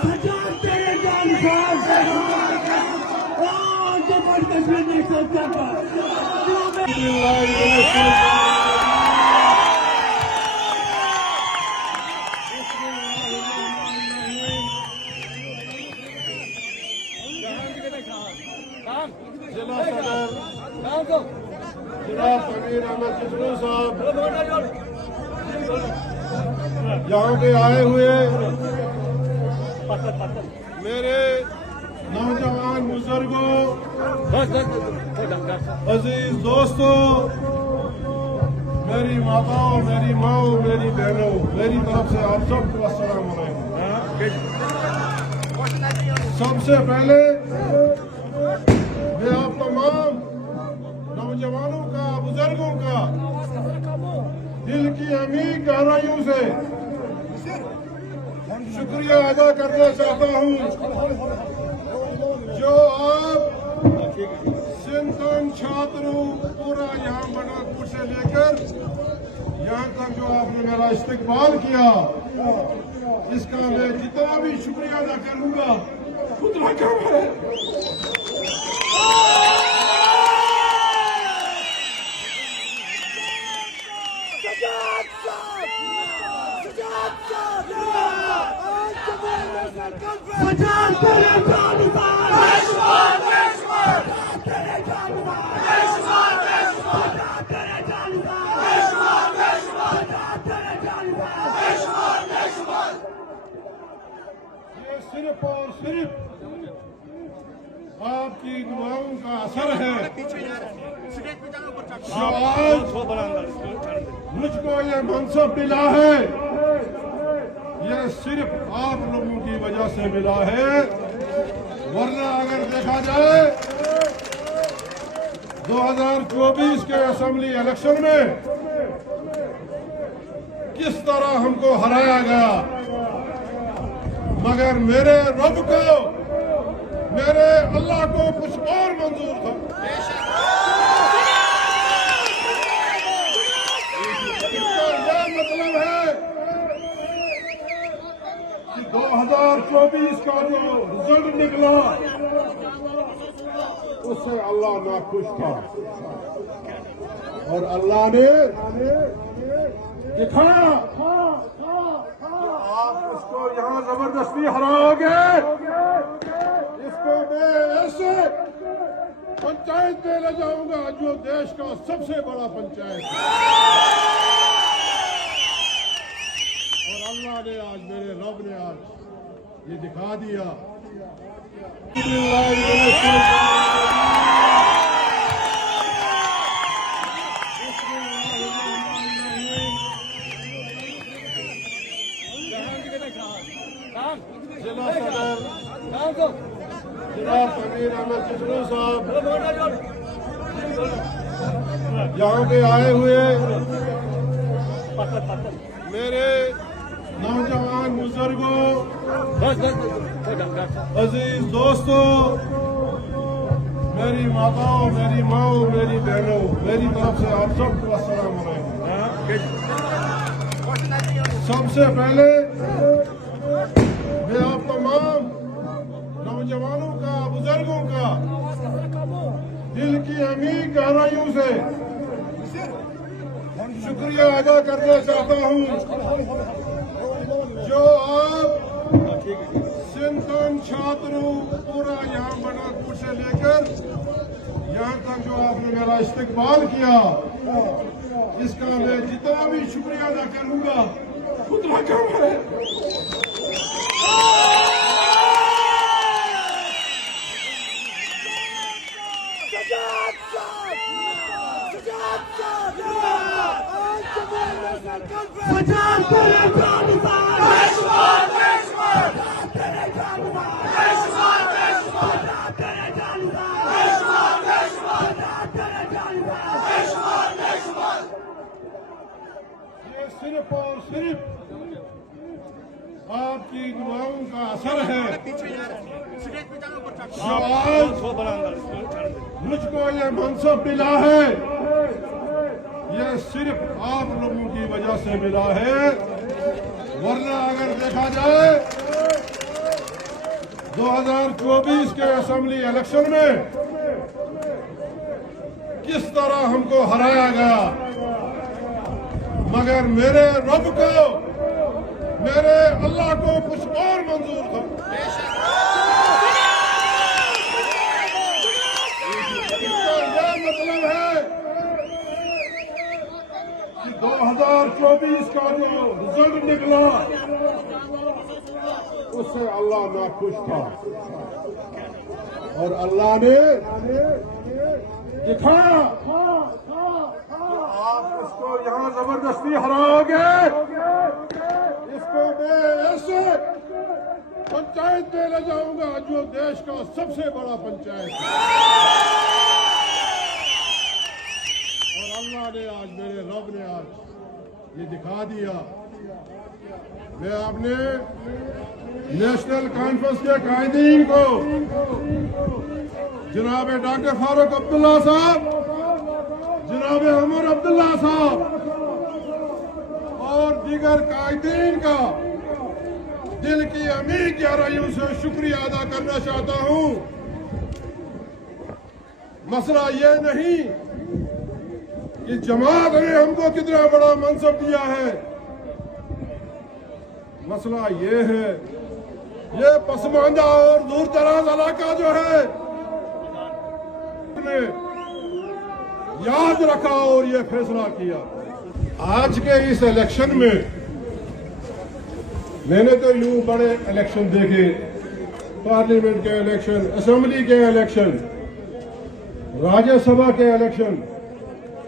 सजाद तेरे जान जो बढ़ कश्मीर नहीं सोचता था जिला सदर जनाब अमीर अहमद चिश्ती साहब यहाँ पे आए हुए मेरे नौजवान बुजुर्गों, अजीज दोस्तों, मेरी माताओं, मेरी माओ, मेरी बहनों, मेरी तरफ से आप सबको अस्सलाम वालेकुम। सबसे पहले मैं आप तमाम नौजवानों का, बुजुर्गों का दिल की अमीर गहराइयों से शुक्रिया अदा करना चाहता हूँ जो आप सिंधन छात्रों पूरा यहाँ बनापुर से लेकर यहाँ तक जो आपने मेरा इस्तकबाल किया, इसका मैं जितना भी शुक्रिया अदा करूँगा उतना कम है। ये सिर्फ और सिर्फ आपकी दुआओं का असर है जो आज मुझको ये मनसब मिला है। ये सिर्फ आप लोगों की वजह से मिला है, वरना अगर देखा जाए 2024 के असेंबली इलेक्शन में किस तरह हमको हराया गया, मगर मेरे रब को, मेरे अल्लाह को कुछ और मंजूर था। इसका यह मतलब है कि 2024 का जो रिजल्ट निकला उससे अल्लाह नाखुश था और अल्लाह ने दिखाया आप उसको यहाँ जबरदस्ती हराओगे। इसको मैं ऐसे पंचायत में ले जाऊंगा जो देश का सबसे बड़ा पंचायत है। और अल्लाह ने आज, मेरे रब ने आज ये दिखा दिया। जिला सदर जनाब अमीर अहमद चिश्ती साहब यहाँ पे आए हुए मेरे नौजवान बुजुर्गों, अजीज दोस्तों, मेरी माताओं, मेरी माओ, मेरी बहनों, मेरी तरफ से आप सबको अस्सलाम वालेकुम। सबसे पहले मैं आप तमाम नौजवानों का, बुजुर्गों का दिल की अमीर गहराइयों से शुक्रिया अदा करना चाहता हूँ जो आप सिंधन छात्रों पूरा यहाँ बनापुर से लेकर यहाँ तक जो आपने मेरा इस्तकबाल किया, इसका मैं जितना भी शुक्रिया अदा करूँगा उतना कम है। ये सिर्फ और सिर्फ आपकी दुआओं का असर है जो आज मुझको ये मनसब मिला है। ये सिर्फ आप लोगों की वजह से मिला है, वरना अगर देखा जाए 2024 के असेंबली इलेक्शन में किस तरह हमको हराया गया, मगर मेरे रब को, मेरे अल्लाह को कुछ और मंजूर था। इसका यह मतलब है कि 2024 का जो रिजल्ट निकला उससे अल्लाह नाखुश था और अल्लाह ने दिखाया आप इसको यहाँ जबरदस्ती हराओगे, इसको मैं ऐसे पंचायत में ले जाऊंगा जो देश का सबसे बड़ा पंचायत है। और अल्लाह ने आज, मेरे रब ने आज ये दिखा दिया। मैं आपने नेशनल कॉन्फ्रेंस के कायदीन को, जनाब डॉक्टर फारूक अब्दुल्ला साहब, जनाब उमर अब्दुल्ला साहब और दीगर कायदीन का दिल की अमीर गहराइयों से शुक्रिया अदा करना चाहता हूं। मसला ये नहीं कि जमात ने हमको कितना बड़ा मनसब दिया है, मसला ये है, ये पसमानदा और दूर दराज इलाका जो है ने याद रखा और ये फैसला किया। आज के इस इलेक्शन में मैंने तो यूं बड़े इलेक्शन देखे, पार्लियामेंट के इलेक्शन, असेंबली के इलेक्शन, राज्यसभा के इलेक्शन।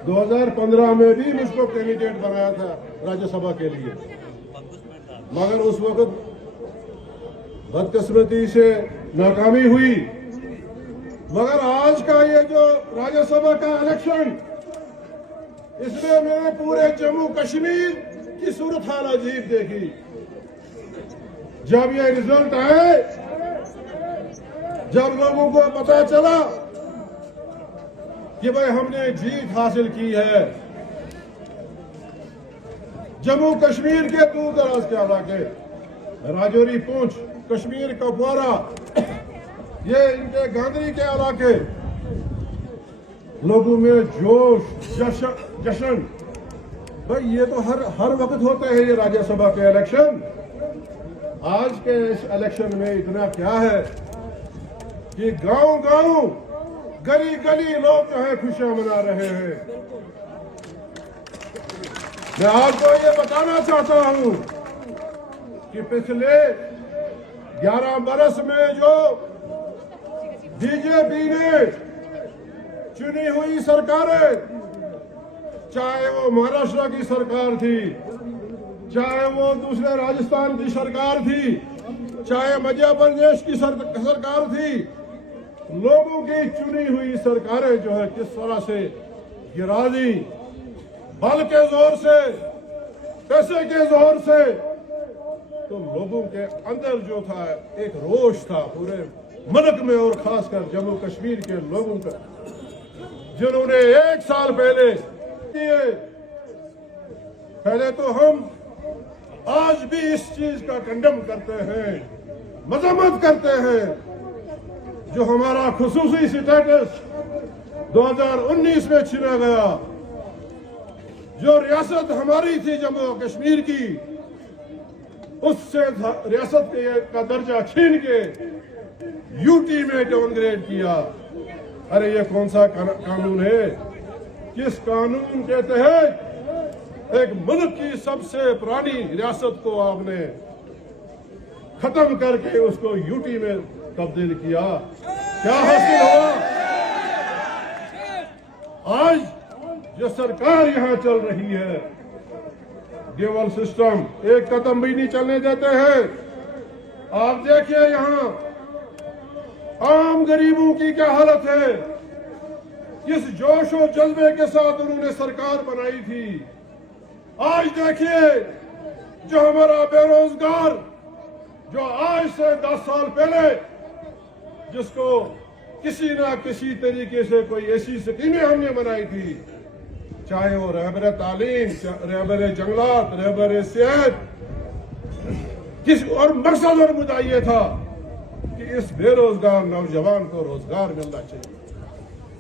2015 में भी मुझको कैंडिडेट बनाया था राज्यसभा के लिए, मगर उस वक्त बदकिस्मती से नाकामी हुई। मगर आज का ये जो राज्यसभा का इलेक्शन, इसमें मैंने पूरे जम्मू कश्मीर की सूरत हाल अजीब देखी। जब ये रिजल्ट आए, जब लोगों को पता चला कि भाई हमने जीत हासिल की है, जम्मू कश्मीर के दूर दराज के इलाके, राजौरी, पुंछ, कश्मीर, कुपवारा, ये इनके गांधरी के इलाके, लोगों में जोश, जश्न। भाई ये तो हर वक्त होते हैं ये राज्यसभा के इलेक्शन। आज के इस इलेक्शन में इतना क्या है कि गांव-गांव, गली-गली लोग जो है खुशियां मना रहे हैं। मैं आपको ये बताना चाहता हूं कि पिछले 11 बरस में जो बीजेपी ने चुनी हुई सरकारें, चाहे वो महाराष्ट्र की सरकार थी, चाहे वो दूसरे राजस्थान की सरकार थी, चाहे मध्य प्रदेश की सरकार थी, लोगों की चुनी हुई सरकारें जो है किस तरह से गिरा दी, बल के जोर से, पैसे के जोर से। तो लोगों के अंदर जो था एक रोष था पूरे मुल्क में, और खासकर जम्मू कश्मीर के लोगों का, जिन्होंने 1 साल पहले तो हम आज भी इस चीज का कंडेम करते हैं, मजम्मत करते हैं, जो हमारा खुसूसी स्टेटस 2019 में छीना गया, जो रियासत हमारी थी जम्मू कश्मीर की, उससे रियासत का दर्जा छीन के यूटी में डाउनग्रेड किया। अरे ये कौन सा कानून है? किस कानून के तहत एक मुल्क की सबसे पुरानी रियासत को आपने खत्म करके उसको यूटी में तब्दील किया? क्या हासिल हुआ? आज जो सरकार यहां चल रही है, ड्यूअल सिस्टम, एक कदम भी नहीं चलने देते हैं। आप देखिए यहां आम गरीबों की क्या हालत है, किस जोश और जज्बे के साथ उन्होंने सरकार बनाई थी। आज देखिए जो हमारा बेरोजगार, जो आज से 10 साल पहले जिसको किसी ना किसी तरीके से कोई ऐसी स्कीमें हमने बनाई थी, चाहे वो रहबर तालीम, रहबर जंगलात, रहबर सेहत, किस और मकसद और मुद्दा ये था कि इस बेरोजगार नौजवान को रोजगार मिलना चाहिए।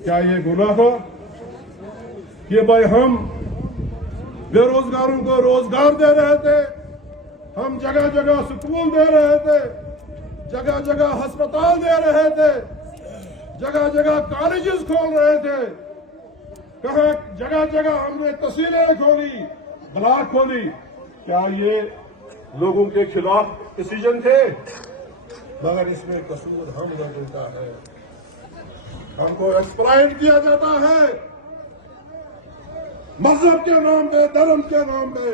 क्या ये गुनाह था कि भाई हम बेरोजगारों को रोजगार दे रहे थे, हम जगह जगह स्कूल दे रहे थे, जगह जगह अस्पताल दे रहे थे, जगह जगह कॉलेजेस खोल रहे थे, कहा जगह जगह हमने तहसीलें खोली, ब्लॉक खोली। क्या ये लोगों के खिलाफ डिसीजन थे? मगर इसमें कसूर हम लोगों का है। हमको एक्सप्लॉइट किया जाता है मजहब के नाम पे, धर्म के नाम पे,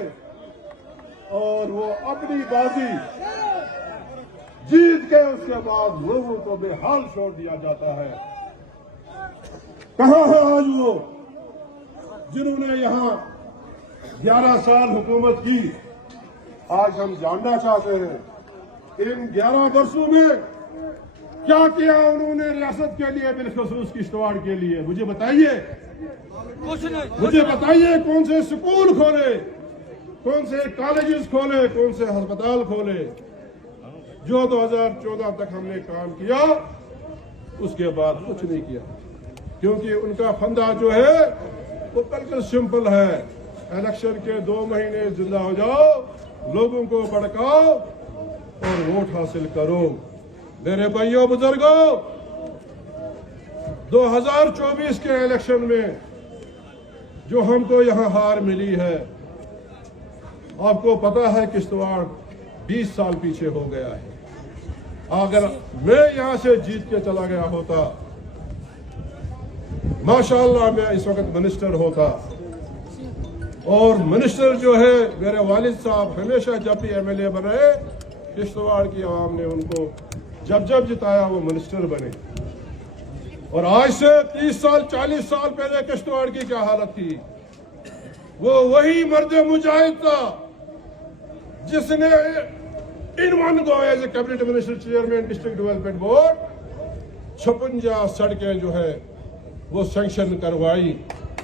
और वो अपनी बाजी जीत के उसके बाद लोगों को बेहाल छोड़ दिया जाता है। कहां है आज वो जिन्होंने यहां 11 साल हुकूमत की? आज हम जानना चाहते हैं इन 11 वर्षों में क्या किया उन्होंने रियासत के लिए, बिलखसूस किश्तवाड़ के लिए। मुझे बताइए, मुझे बताइए कौन से स्कूल खोले, कौन से कॉलेजेस खोले, कौन से अस्पताल खोले। जो 2014 तक हमने काम किया उसके बाद कुछ नहीं किया, क्योंकि उनका फंदा जो है वो बिल्कुल सिंपल है। इलेक्शन के 2 महीने जिंदा हो जाओ, लोगों को भड़काओ और वोट हासिल करो। मेरे भाइयों बुजुर्गों, 2024 के इलेक्शन में जो हमको यहां हार मिली है, आपको पता है किश्तवाड़ 20 साल पीछे हो गया है। अगर मैं यहां से जीत के चला गया होता, माशाअल्लाह मैं इस वक्त मिनिस्टर होता। और मिनिस्टर जो है मेरे वालिद साहब हमेशा जब भी एमएलए बने, किश्तवाड़ की आवाम ने उनको जब जब जिताया वो मिनिस्टर बने। और आज से 30 साल 40 साल पहले किश्तवाड़ की क्या हालत थी? वो वही मर्द मुजाहिद था जिसने in one go as a cabinet minister chairman district development board 56 सड़कें जो है वो सैंक्शन करवाई।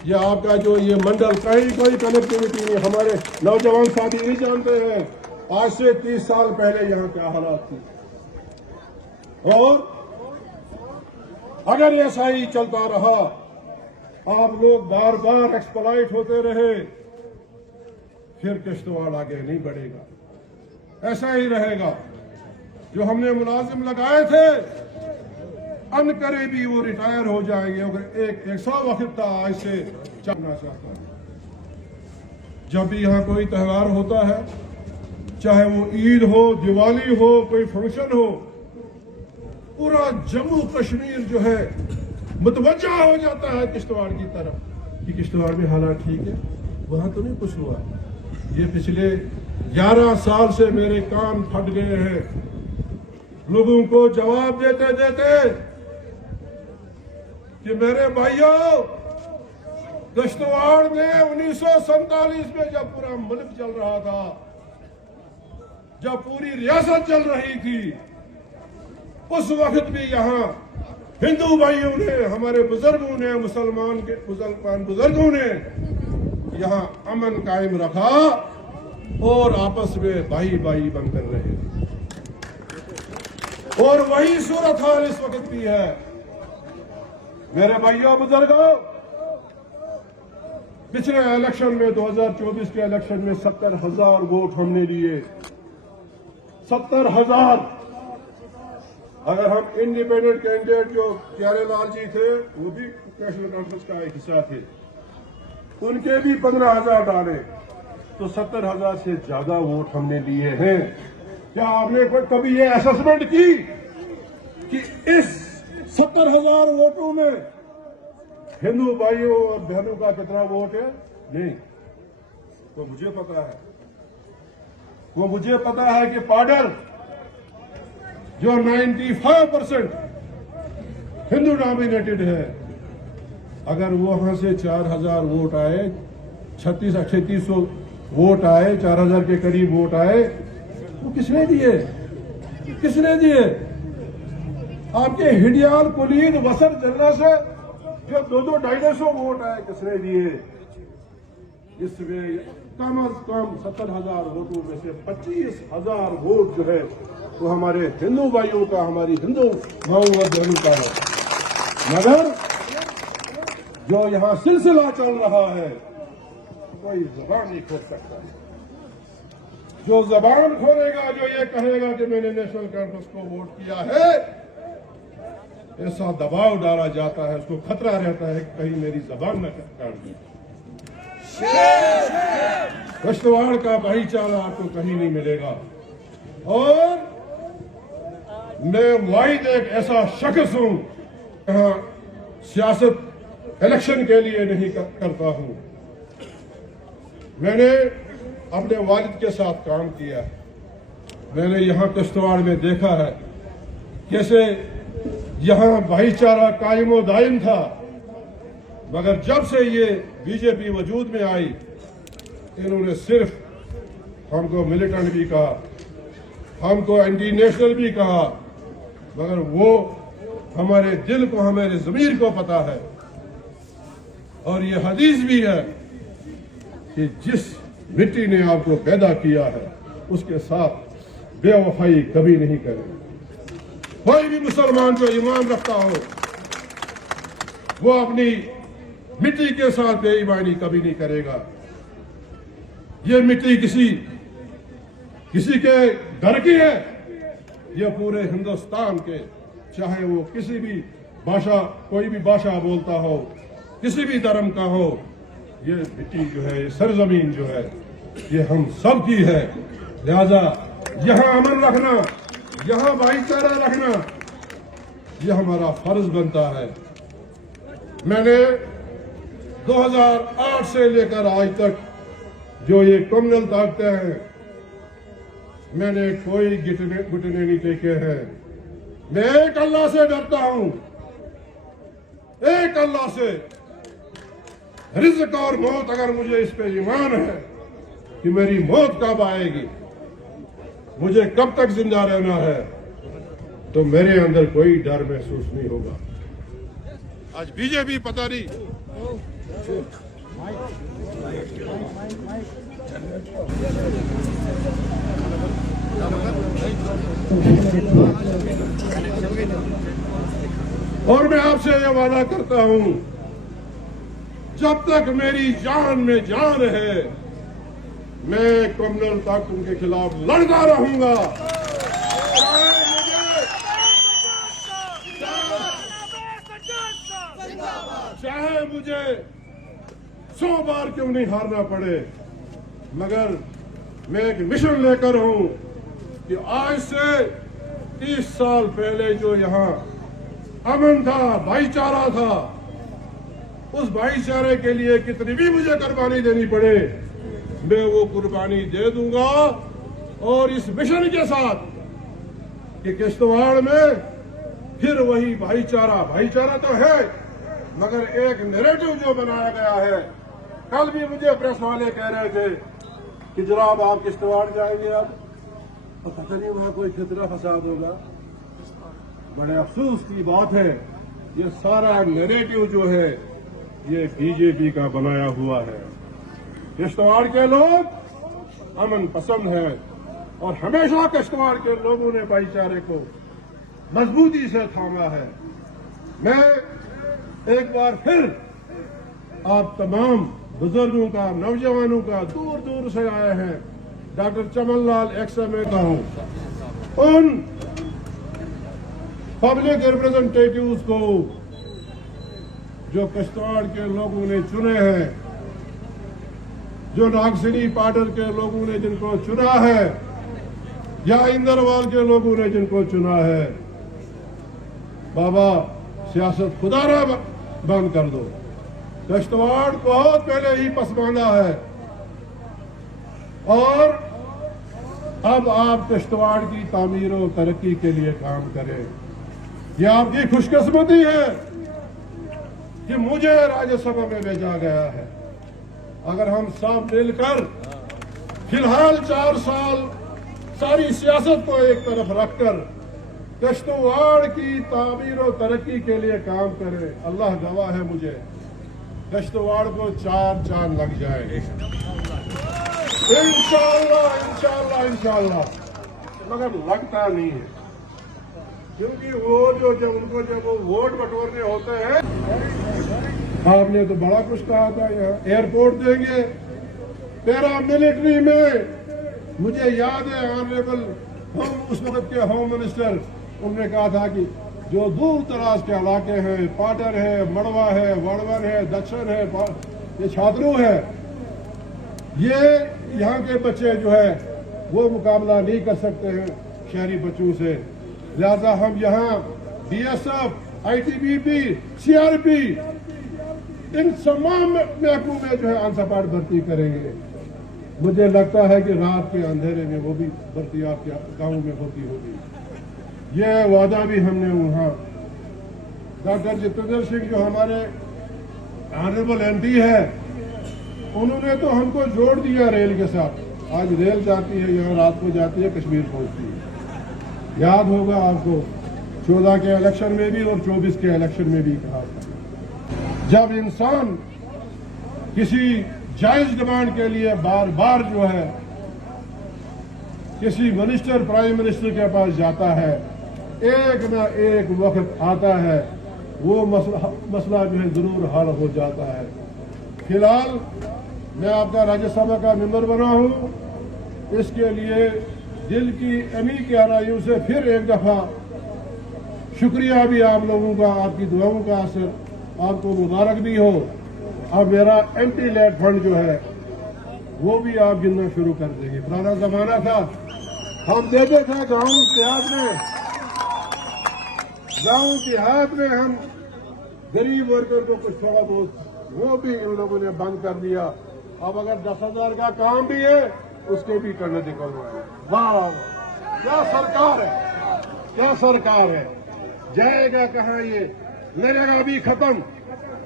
या आपका जो ये मंडल कहीं कोई कनेक्टिविटी नहीं, हमारे नौजवान साथी नहीं जानते हैं आज से 30 साल पहले यहाँ क्या हालात थी। और अगर ऐसा ही चलता रहा, आप लोग बार बार एक्सप्लॉइट होते रहे, फिर किश्तवाड़ आगे नहीं बढ़ेगा। ऐसा ही रहेगा। जो हमने मुलाजिम लगाए थे अनकरीबी वो रिटायर हो जाएंगे। अगर एक ऐसा वक्त था आज से चलना चाहता है। जब भी यहाँ कोई त्यौहार होता है, चाहे वो ईद हो, दिवाली हो, कोई फंक्शन हो, पूरा जम्मू कश्मीर जो है मुतवज्जा हो जाता है किश्तवाड़ की तरफ कि किश्तवाड़ में हालात ठीक है। वहां तो नहीं कुछ हुआ। ये पिछले 11 साल से मेरे कान फट गए हैं लोगों को जवाब देते देते कि मेरे भाइयों, किश्तवाड़ में 1947 में जब पूरा मुल्क चल रहा था, जब पूरी रियासत चल रही थी, उस वक्त भी यहाँ हिंदू भाइयों ने, हमारे बुजुर्गों ने, मुसलमान बुजुर्गों ने यहाँ अमन कायम रखा और आपस में भाई भाई बनकर रहे। और वही सूरत हाल इस वक्त भी है। मेरे भाइयों बुजुर्गों, पिछले इलेक्शन में 2024 के इलेक्शन में 70,000 वोट हमने लिए। 70,000। अगर हम इंडिपेंडेंट कैंडिडेट जो प्यारेलाल जी थे, वो भी नेशनल कॉन्फ्रेंस का एक हिस्सा थे, उनके भी 15,000 डाले, तो 70,000 से ज्यादा वोट हमने लिए हैं। क्या आपने कभी ये असेसमेंट की कि इस 70,000 वोटों में हिंदू भाइयों और बहनों का कितना वोट है? नहीं। तो मुझे पता है, वो मुझे पता है कि पाडर जो 95% हिंदू डोमिनेटेड है, अगर वो वहां से 4,000 वोट आए, 3600 वोट आए, 4,000 के करीब वोट आए, तो किसने दिए? किसने दिए? आपके हिडियाल कुलीद वसर जर्रा से जो 200-250 वोट आए, किसने दिए? इसमें कम अज कम 70,000 वोटों में से 25,000 वोट जो है वो हमारे हिंदू भाइयों का, हमारी हिंदू माओ व बहनों का है। मगर जो यहाँ सिलसिला चल रहा है, कोई जबान नहीं खोल सकता। जो जबान खोलेगा, जो ये कहेगा कि मैंने नेशनल कॉन्फ्रेंस को वोट किया है, ऐसा दबाव डाला जाता है, उसको खतरा रहता है कि कहीं मेरी जबान न काट दी। किश्तवाड़ का भाईचारा आपको कहीं नहीं मिलेगा। और मैं वाहिद एक ऐसा शख्स हूं जहां सियासत इलेक्शन के लिए नहीं करता हूं। मैंने अपने वालिद के साथ काम किया है। मैंने यहां किश्तवाड़ में देखा है कैसे यहां भाईचारा कायम व दायम था। मगर जब से ये बीजेपी वजूद में आई, इन्होंने सिर्फ हमको मिलिटेंट भी कहा, हमको एंटी नेशनल भी कहा, मगर वो हमारे दिल को, हमारे ज़मीर को पता है। और ये हदीस भी है कि जिस मिट्टी ने आपको पैदा किया है, उसके साथ बेवफाई कभी नहीं करें। कोई भी मुसलमान जो ईमान रखता हो, वो अपनी मिट्टी के साथ बेईमानी कभी नहीं करेगा। ये मिट्टी किसी के घर की है, ये पूरे हिंदुस्तान के, चाहे वो किसी भी भाषा, कोई भी भाषा बोलता हो, किसी भी धर्म का हो, ये मिट्टी जो है, ये सरजमीन जो है, ये हम सब की है। लिहाजा यहाँ अमन रखना, यहाँ भाईचारा रखना, ये हमारा फर्ज बनता है। मैंने 2008 से लेकर आज तक जो ये कम्युनल ताकतें हैं, मैंने कोई घुटने नहीं टेके हैं। मैं एक अल्लाह से डरता हूं, एक अल्लाह से। रिज़्क़ और मौत, अगर मुझे इस पे ईमान है कि मेरी मौत कब आएगी, मुझे कब तक जिंदा रहना है, तो मेरे अंदर कोई डर महसूस नहीं होगा। आज बीजेपी पता नहीं और मैं आपसे यह वादा करता हूं, जब तक मेरी जान में जान है, मैं कम्युनल ताकतों के खिलाफ लड़ता रहूंगा। चाहे मुझे 100 बार क्यों नहीं हारना पड़े, मगर मैं एक मिशन लेकर हूं कि आज से 30 साल पहले जो यहाँ अमन था, भाईचारा था, उस भाईचारे के लिए कितनी भी मुझे कुर्बानी देनी पड़े, मैं वो कुर्बानी दे दूंगा। और इस मिशन के साथ कि किश्तवाड़ में फिर वही भाईचारा तो है, मगर एक नैरेटिव जो बनाया गया है। कल भी मुझे प्रेस वाले कह रहे थे कि जनाब आप किश्तवाड़ जाएंगे, अब तो पता नहीं वहां कोई कितना फसाद होगा। बड़े अफसोस की बात है, ये सारा नैरेटिव जो है ये बीजेपी का बनाया हुआ है। किश्तवाड़ के लोग अमन पसंद है और हमेशा किश्तवाड़ के लोगों ने भाईचारे को मजबूती से थामा है। मैं एक बार फिर आप तमाम बुजुर्गों का, नौजवानों का, दूर दूर से आए हैं, डॉक्टर चमन लाल एक्सएमए का हूं, उन पब्लिक रिप्रेजेंटेटिव्स को जो किश्तवाड़ के लोगों ने चुने हैं, जो नागसिनी पाटर के लोगों ने जिनको चुना है, या इंदरवाल के लोगों ने जिनको चुना है, बाबा सियासत खुदारा बंद कर दो। किश्तवाड़ बहुत पहले ही पसमानदा है और अब आप किश्तवाड़ की तामीर और तरक्की के लिए काम करें। ये आपकी खुशकिस्मती है कि मुझे राज्यसभा में भेजा गया है। अगर हम सब मिलकर फिलहाल 4 साल सारी सियासत को एक तरफ रखकर किश्तवाड़ की तामीर और तरक्की के लिए काम करें, अल्लाह गवाह है, मुझे किश्तवाड़ को 4 चांद लग जाएंगे इंशाअल्लाह, इंशाअल्लाह, इंशाअल्लाह। मगर लगता नहीं है, क्योंकि वो जब वो वोट बटोरने होते हैं, आपने तो बड़ा कुछ कहा था, यहाँ एयरपोर्ट देंगे, पैरामिलिट्री में मुझे याद है ऑनरेबल उस वक्त के होम मिनिस्टर, उन्होंने कहा था कि जो दूर दराज के इलाके हैं, पाटर है, मड़वा है, वड़वन है, दक्षिण है, ये छात्रों है, ये यहाँ के बच्चे जो है वो मुकाबला नहीं कर सकते हैं शहरी बच्चों से। लिहाजा हम यहाँ BSF, ITBP, CRP इन तमाम महकमों में जो है अनसपाट भर्ती करेंगे। मुझे लगता है कि रात के अंधेरे में वो भी भर्ती आपके गाँव में होती होगी। ये वादा भी हमने वहाँ डॉक्टर जितेंद्र सिंह जो हमारे ऑनरेबल MP है, उन्होंने तो हमको जोड़ दिया रेल के साथ। आज रेल जाती है यहाँ, रात को जाती है, कश्मीर पहुंचती है। याद होगा आपको 14 के इलेक्शन में भी और 24 के इलेक्शन में भी कहा था, जब इंसान किसी जायज डिमांड के लिए बार बार जो है किसी मिनिस्टर, प्राइम मिनिस्टर के पास जाता है, एक ना एक वक्त आता है वो मसला जो है जरूर हल हो जाता है। फिलहाल मैं आपका राज्यसभा का मेंबर बना हूं, इसके लिए दिल की अमी गहराइयों से फिर एक दफा शुक्रिया भी आप लोगों का, आपकी दुआओं का असर, आपको मुबारक भी हो। अब मेरा एंटी लैट फंड जो है वो भी आप गिनना शुरू कर देंगे। पुराना जमाना था, हम देते थे गांव देहात में हम गरीब वर्कर को कुछ थोड़ा बहुत, वो भी इन लोगों ने बंद कर दिया। अब अगर 10,000 का काम भी है उसके भी करने निकलवाए। वाह, क्या सरकार है, क्या सरकार है। जाएगा कहाँ ये, लगेगा भी खत्म,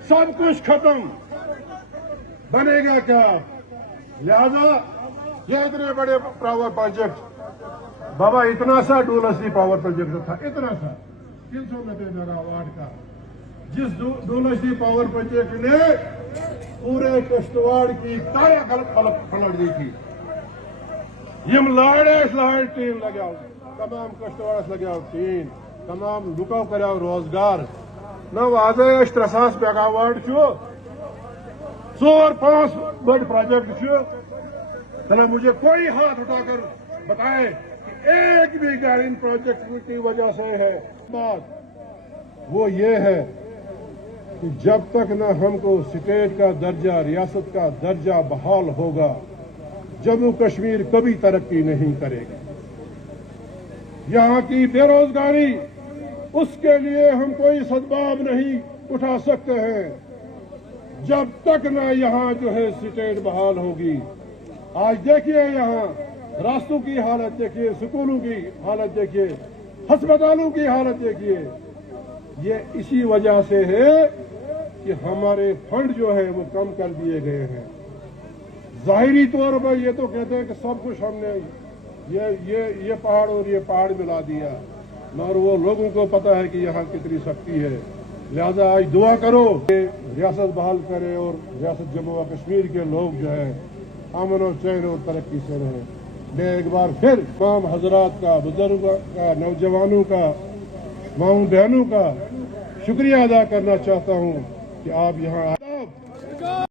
सब कुछ खत्म, बनेगा क्या। लिहाजा ये इतने बड़े पावर प्रोजेक्ट, बाबा इतना सा डोलसी पावर प्रोजेक्ट था, इतना सा 390 मेगावाट का, जिस डोलसी पावर प्रोजेक्ट ने पूरे किश्तवाड़ की काया पलट दी थी। यम लाड़ टीम लगाओ, तमाम किश्तवाड़ लगाओ टीम, तमाम लुको करो रोजगार न आज 300 मेगावाट 4-5 बड़ प्रोजेक्ट चलो मुझे कोई हाथ उठाकर बताए कि एक भी गाड़ी इन प्रोजेक्ट की वजह से है। बात वो ये है कि जब तक न हमको स्टेट का दर्जा, रियासत का दर्जा बहाल होगा, जम्मू कश्मीर कभी तरक्की नहीं करेगा। यहाँ की बेरोजगारी, उसके लिए हम कोई सदबाब नहीं उठा सकते हैं जब तक न यहाँ जो है स्टेट बहाल होगी। आज देखिए यहाँ रास्तों की हालत देखिए, स्कूलों की हालत देखिए, अस्पतालों की हालत देखिए। ये इसी वजह से है कि हमारे फंड जो है वो कम कर दिए गए हैं। जाहिरी तौर पर ये तो कहते हैं कि सब कुछ हमने ये पहाड़ और ये पहाड़ मिला दिया, मगर वो लोगों को पता है कि यहाँ कितनी शक्ति है। लिहाजा आज दुआ करो कि रियासत बहाल करे और रियासत जम्मू व कश्मीर के लोग जो है अमन और चैन और तरक्की से रहे। मैं एक बार फिर तमाम हजरात का, बुजुर्गों का, नौजवानों का, माओ बहनों का शुक्रिया अदा करना चाहता हूँ कि आप यहाँ